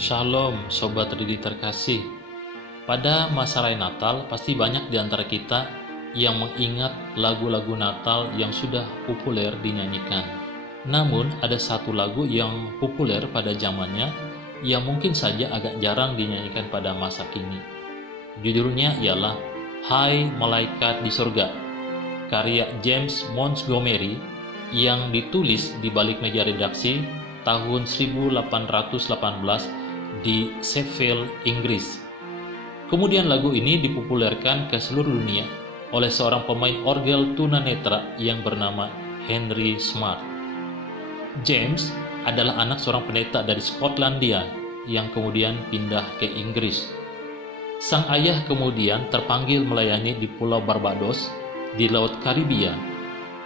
Shalom Sobat Ridi terkasih. Pada masa raya Natal, pasti banyak di antara kita yang mengingat lagu-lagu Natal yang sudah populer dinyanyikan. Namun, ada satu lagu yang populer pada zamannya yang mungkin saja agak jarang dinyanyikan pada masa kini. Judulnya ialah Hai Malaikat di Surga, karya James Montgomery yang ditulis di balik meja redaksi tahun 1818 di Sheffield, Inggris. Kemudian lagu ini dipopulerkan ke seluruh dunia oleh seorang pemain orgel tunanetra yang bernama Henry Smart. James adalah anak seorang pendeta dari Skotlandia yang kemudian pindah ke Inggris. Sang ayah kemudian terpanggil melayani di Pulau Barbados di Laut Karibia,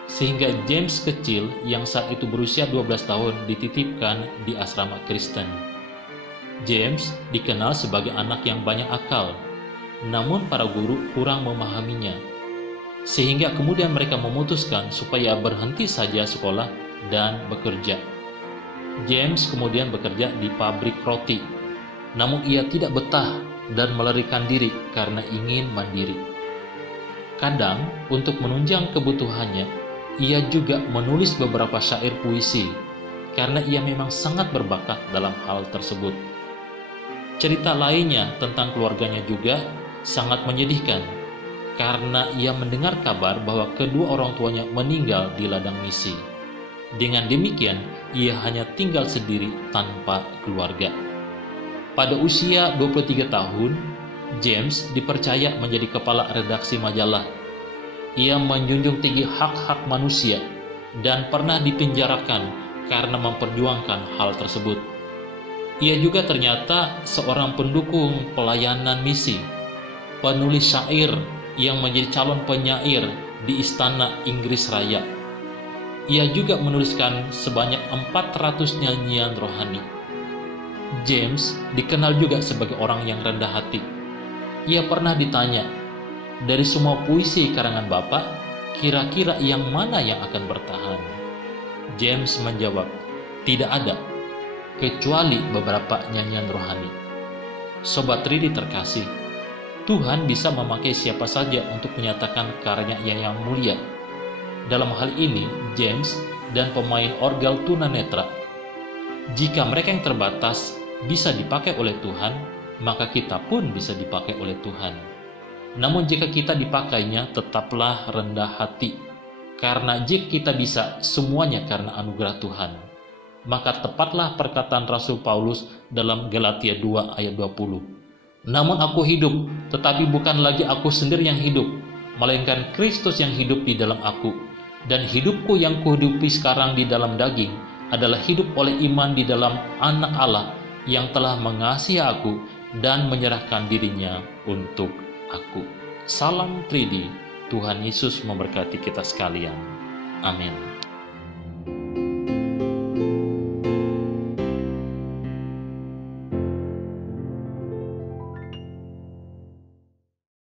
sehingga James kecil yang saat itu berusia 12 tahun dititipkan di asrama Kristen. James dikenal sebagai anak yang banyak akal, namun para guru kurang memahaminya, sehingga kemudian mereka memutuskan supaya berhenti saja sekolah dan bekerja. James kemudian bekerja di pabrik roti, namun ia tidak betah dan melarikan diri karena ingin mandiri. Kadang, untuk menunjang kebutuhannya, ia juga menulis beberapa syair puisi, karena ia memang sangat berbakat dalam hal tersebut. Cerita lainnya tentang keluarganya juga sangat menyedihkan, karena ia mendengar kabar bahwa kedua orang tuanya meninggal di ladang misi. Dengan demikian, ia hanya tinggal sendiri tanpa keluarga. Pada usia 23 tahun, James dipercaya menjadi kepala redaksi majalah. Ia menjunjung tinggi hak-hak manusia dan pernah dipenjarakan karena memperjuangkan hal tersebut. Ia juga ternyata seorang pendukung pelayanan misi, penulis syair yang menjadi calon penyair di Istana Inggris Raya. Ia juga menuliskan sebanyak 400 nyanyian rohani. James dikenal juga sebagai orang yang rendah hati. Ia pernah ditanya, dari semua puisi karangan Bapak, kira-kira yang mana yang akan bertahan? James menjawab, tidak ada, kecuali beberapa nyanyian rohani. Sobat Ridi terkasih, Tuhan bisa memakai siapa saja untuk menyatakan karyanya yang mulia. Dalam hal ini, James dan pemain orgel tunanetra. Jika mereka yang terbatas bisa dipakai oleh Tuhan, maka kita pun bisa dipakai oleh Tuhan. Namun jika kita dipakainya, tetaplah rendah hati, karena jika kita bisa, semuanya karena anugerah Tuhan. Maka tepatlah perkataan Rasul Paulus dalam Galatia 2 ayat 20. Namun aku hidup, tetapi bukan lagi aku sendiri yang hidup, melainkan Kristus yang hidup di dalam aku. Dan hidupku yang kuhidupi sekarang di dalam daging adalah hidup oleh iman di dalam Anak Allah yang telah mengasihi aku dan menyerahkan dirinya untuk aku. Salam Tridi, Tuhan Yesus memberkati kita sekalian. Amin.